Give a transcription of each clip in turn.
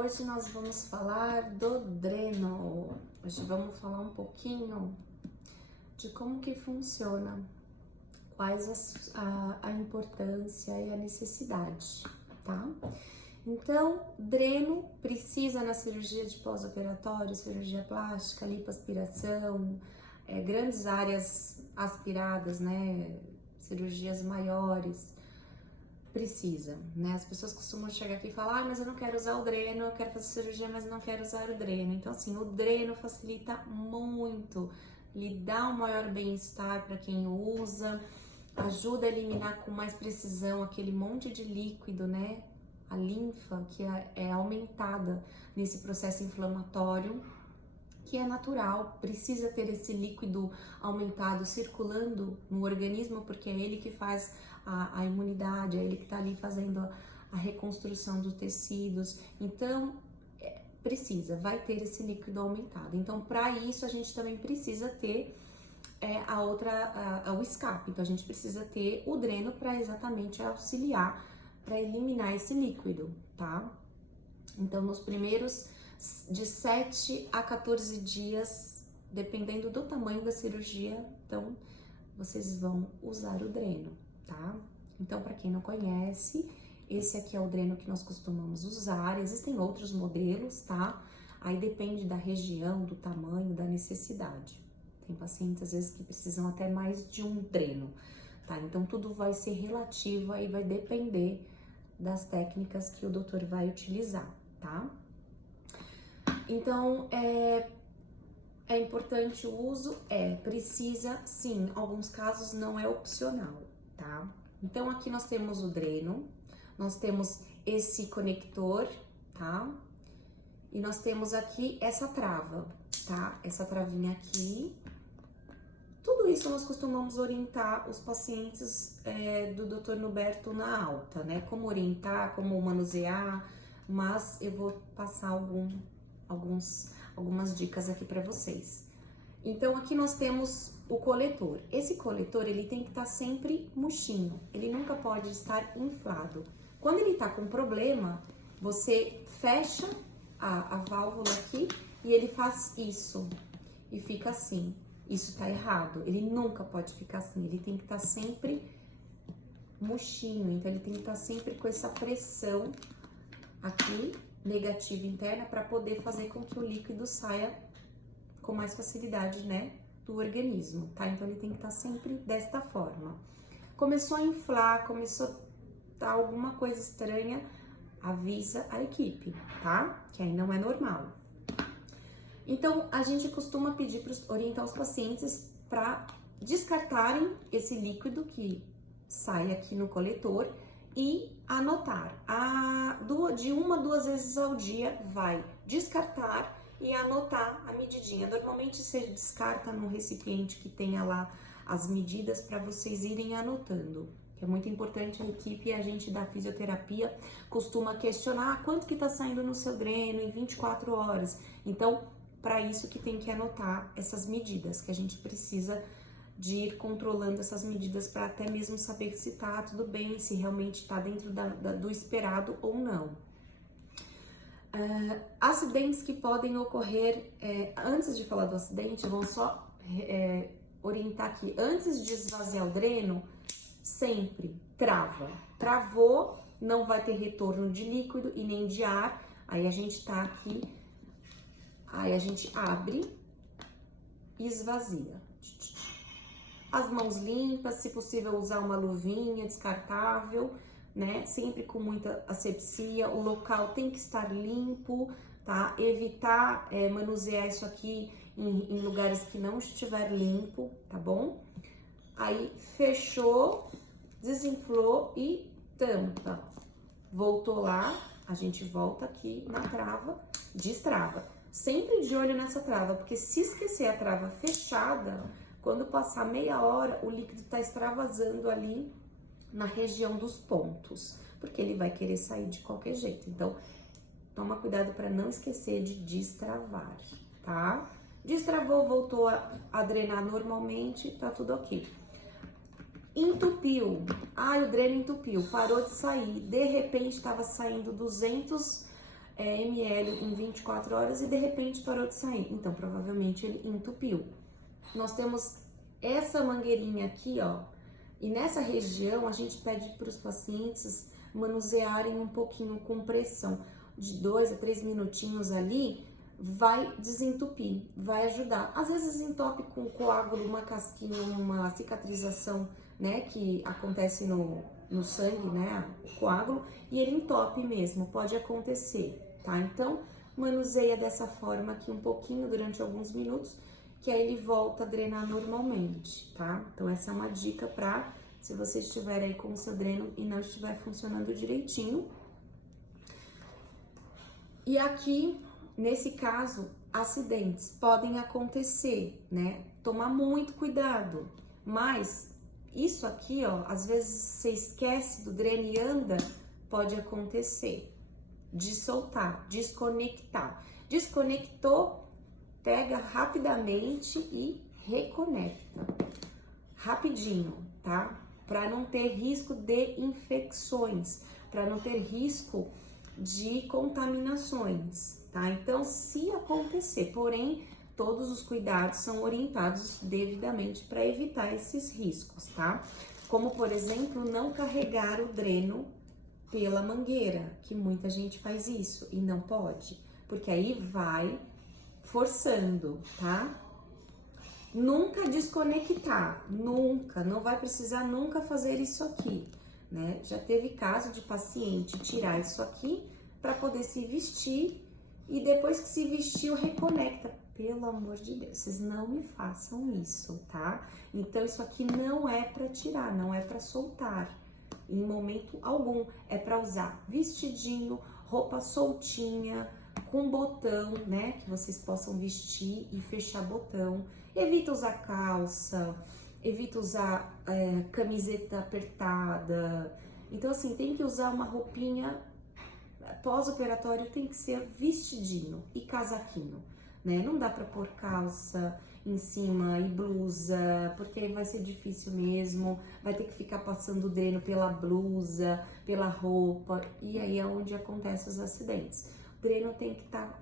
Hoje nós vamos falar do dreno. Hoje vamos falar um pouquinho de como que funciona, quais a importância e a necessidade, tá? Então, dreno precisa na cirurgia de pós-operatório, cirurgia plástica, lipoaspiração, grandes áreas aspiradas, né? Cirurgias maiores. Precisa, né? As pessoas costumam chegar aqui e falar, mas eu não quero usar o dreno, eu quero fazer cirurgia, mas não quero usar o dreno. Então, assim, o dreno facilita muito, lhe dá um maior bem-estar para quem usa, ajuda a eliminar com mais precisão aquele monte de líquido, né? A linfa que é aumentada nesse processo inflamatório, que é natural, precisa ter esse líquido aumentado circulando no organismo, porque é ele que faz a imunidade, é ele que tá ali fazendo a reconstrução dos tecidos. Então, vai ter esse líquido aumentado. Então, para isso, a gente também precisa ter o escape. Então, a gente precisa ter o dreno para exatamente auxiliar, para eliminar esse líquido, tá? Então, nos primeiros de 7 a 14 dias, dependendo do tamanho da cirurgia, então vocês vão usar o dreno, tá? Então, para quem não conhece, esse aqui é o dreno que nós costumamos usar. Existem outros modelos, tá? Aí depende da região, do tamanho, da necessidade. Tem pacientes, às vezes, que precisam até mais de um dreno, tá? Então, tudo vai ser relativo, aí vai depender das técnicas que o doutor vai utilizar, tá? Então, é importante o uso? Precisa sim, em alguns casos não é opcional, tá? Então, aqui nós temos o dreno, nós temos esse conector, tá? E nós temos aqui essa trava, tá? Essa travinha aqui. Tudo isso nós costumamos orientar os pacientes do Dr. Norberto na alta, né? Como orientar, como manusear, mas eu vou passar algumas dicas aqui para vocês. Então, aqui nós temos o coletor. Esse coletor, ele tem que estar sempre murchinho, ele nunca pode estar inflado. Quando ele tá com problema, você fecha a válvula aqui e ele faz isso e fica assim. Isso tá errado, ele nunca pode ficar assim, ele tem que estar sempre murchinho, então ele tem que estar sempre com essa pressão aqui, negativa interna, para poder fazer com que o líquido saia com mais facilidade, né, do organismo, tá? Então, ele tem que estar sempre desta forma. Começou a inflar, começou a dar alguma coisa estranha, avisa a equipe, tá? Que aí não é normal. Então, a gente costuma pedir para orientar os pacientes para descartarem esse líquido que sai aqui no coletor e anotar. De 1 a 2 vezes ao dia vai descartar e anotar a medidinha. Normalmente você descarta num recipiente que tenha lá as medidas para vocês irem anotando. Que é muito importante, a equipe e a gente da fisioterapia costuma questionar quanto que tá saindo no seu dreno em 24 horas. Então, para isso que tem que anotar essas medidas, que a gente precisa de ir controlando essas medidas para até mesmo saber se tá tudo bem, se realmente tá dentro do esperado ou não. Acidentes que podem ocorrer, antes de falar do acidente, vamos só orientar aqui, antes de esvaziar o dreno, sempre trava. Travou, não vai ter retorno de líquido e nem de ar, aí a gente tá aqui, aí a gente abre e esvazia. As mãos limpas, se possível usar uma luvinha descartável, né? Sempre com muita asepsia, o local tem que estar limpo, tá? Evitar manusear isso aqui em lugares que não estiver limpo, tá bom? Aí fechou, desinflou e tampa. Voltou lá, a gente volta aqui na trava, destrava. Sempre de olho nessa trava, porque se esquecer a trava fechada, quando passar meia hora, o líquido está extravasando ali na região dos pontos, porque ele vai querer sair de qualquer jeito. Então, toma cuidado para não esquecer de destravar, tá? Destravou, voltou a drenar normalmente, tá tudo ok. Entupiu. O dreno entupiu, parou de sair. De repente, estava saindo 200 ml em 24 horas e de repente parou de sair. Então, provavelmente ele entupiu. Nós temos essa mangueirinha aqui, ó, e nessa região a gente pede para os pacientes manusearem um pouquinho com pressão, de 2 a 3 minutinhos ali, vai desentupir, vai ajudar. Às vezes entope com coágulo, uma casquinha, uma cicatrização, né, que acontece no sangue, né, o coágulo, e ele entope mesmo, pode acontecer, tá? Então, manuseia dessa forma aqui um pouquinho durante alguns minutos, que aí ele volta a drenar normalmente, tá? Então, essa é uma dica pra, se você estiver aí com o seu dreno e não estiver funcionando direitinho. E aqui, nesse caso, acidentes podem acontecer, né? Tomar muito cuidado, mas isso aqui, ó, às vezes você esquece do dreno e anda, pode acontecer de soltar, desconectar. Desconectou, pega rapidamente e reconecta. Rapidinho, tá? Para não ter risco de infecções, para não ter risco de contaminações, tá? Então, se acontecer, porém, todos os cuidados são orientados devidamente para evitar esses riscos, tá? Como, por exemplo, não carregar o dreno pela mangueira, que muita gente faz isso e não pode, porque aí vai forçando, tá? Nunca desconectar, nunca, não vai precisar nunca fazer isso aqui, né? Já teve caso de paciente tirar isso aqui para poder se vestir e depois que se vestiu reconecta. Pelo amor de Deus, vocês não me façam isso, tá? Então isso aqui não é para tirar, não é para soltar. Em momento algum, é para usar vestidinho, roupa soltinha, com botão, né? Que vocês possam vestir e fechar botão. Evita usar calça, evita usar camiseta apertada. Então, assim, tem que usar uma roupinha pós-operatório, tem que ser vestidinho e casaquinho, né? Não dá para pôr calça em cima e blusa, porque aí vai ser difícil mesmo, vai ter que ficar passando o dreno pela blusa, pela roupa, e aí é onde acontecem os acidentes. O dreno tem que estar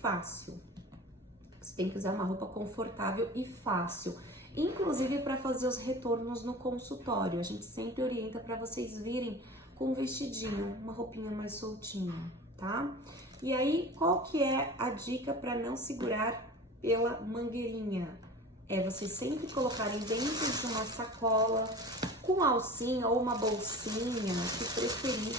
fácil, você tem que usar uma roupa confortável e fácil, inclusive para fazer os retornos no consultório, a gente sempre orienta para vocês virem com um vestidinho, uma roupinha mais soltinha, tá? E aí, qual que é a dica para não segurar pela mangueirinha? É vocês sempre colocarem dentro de uma sacola, com alcinha ou uma bolsinha, que preferir,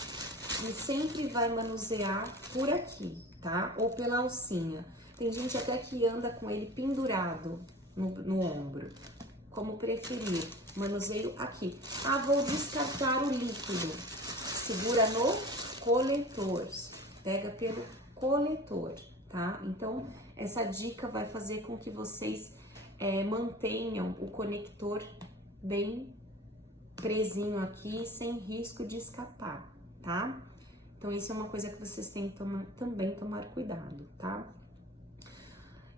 e sempre vai manusear por aqui, tá? Ou pela alcinha. Tem gente até que anda com ele pendurado no ombro, como preferir. Manuseio aqui. Ah, vou descartar o líquido. Segura no coletor. Pega pelo coletor, tá? Então, essa dica vai fazer com que vocês mantenham o conector bem presinho aqui, sem risco de escapar, tá? Então, isso é uma coisa que vocês têm que também tomar cuidado, tá?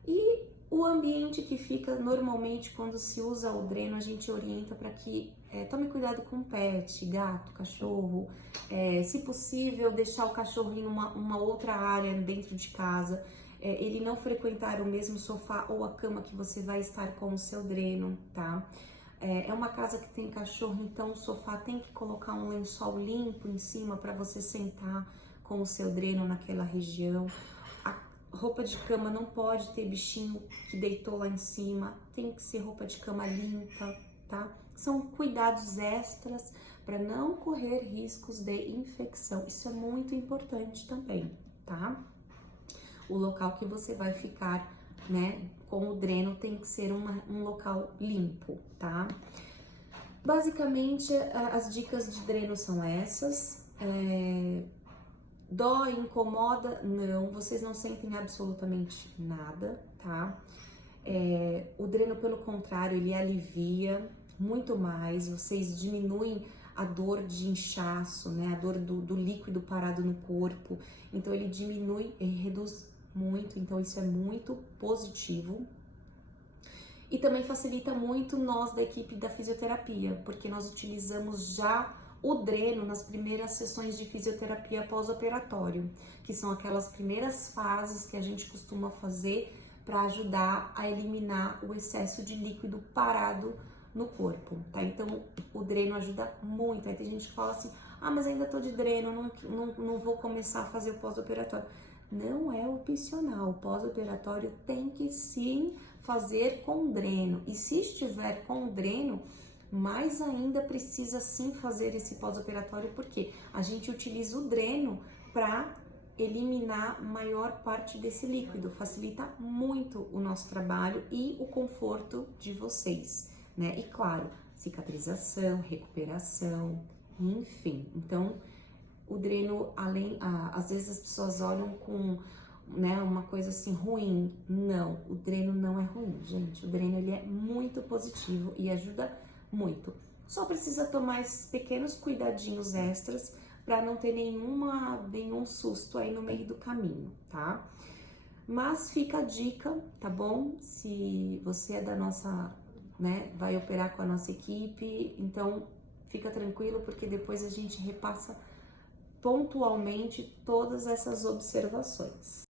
E o ambiente que fica normalmente quando se usa o dreno, a gente orienta para que tome cuidado com pet, gato, cachorro, se possível deixar o cachorro em uma outra área dentro de casa, ele não frequentar o mesmo sofá ou a cama que você vai estar com o seu dreno, tá? É uma casa que tem cachorro, então o sofá tem que colocar um lençol limpo em cima para você sentar com o seu dreno naquela região. Roupa de cama não pode ter bichinho que deitou lá em cima, tem que ser roupa de cama limpa, tá? São cuidados extras para não correr riscos de infecção. Isso é muito importante também, tá? O local que você vai ficar, né, com o dreno tem que ser um local limpo, tá? Basicamente, as dicas de dreno são essas. Dói, incomoda? Não, vocês não sentem absolutamente nada, tá? O dreno, pelo contrário, ele alivia muito mais, vocês diminuem a dor de inchaço, né? A dor do líquido parado no corpo, então ele diminui e reduz muito, então isso é muito positivo. E também facilita muito nós da equipe da fisioterapia, porque nós utilizamos já o dreno nas primeiras sessões de fisioterapia pós-operatório, que são aquelas primeiras fases que a gente costuma fazer para ajudar a eliminar o excesso de líquido parado no corpo, tá? Então, o dreno ajuda muito. Aí tem gente que fala assim, mas ainda tô de dreno, não vou começar a fazer o pós-operatório. Não é opcional, o pós-operatório tem que sim fazer com dreno. E se estiver com dreno, mais ainda precisa sim fazer esse pós-operatório, porque a gente utiliza o dreno para eliminar maior parte desse líquido, facilita muito o nosso trabalho e o conforto de vocês, né? E claro, cicatrização, recuperação, enfim. Então, o dreno, às vezes as pessoas olham com, né, uma coisa assim ruim. Não, o dreno não é ruim, gente. O dreno ele é muito positivo e ajuda muito. Só precisa tomar esses pequenos cuidadinhos extras para não ter nenhum susto aí no meio do caminho, tá? Mas fica a dica, tá bom? Se você é da nossa, né, vai operar com a nossa equipe, então fica tranquilo, porque depois a gente repassa pontualmente todas essas observações.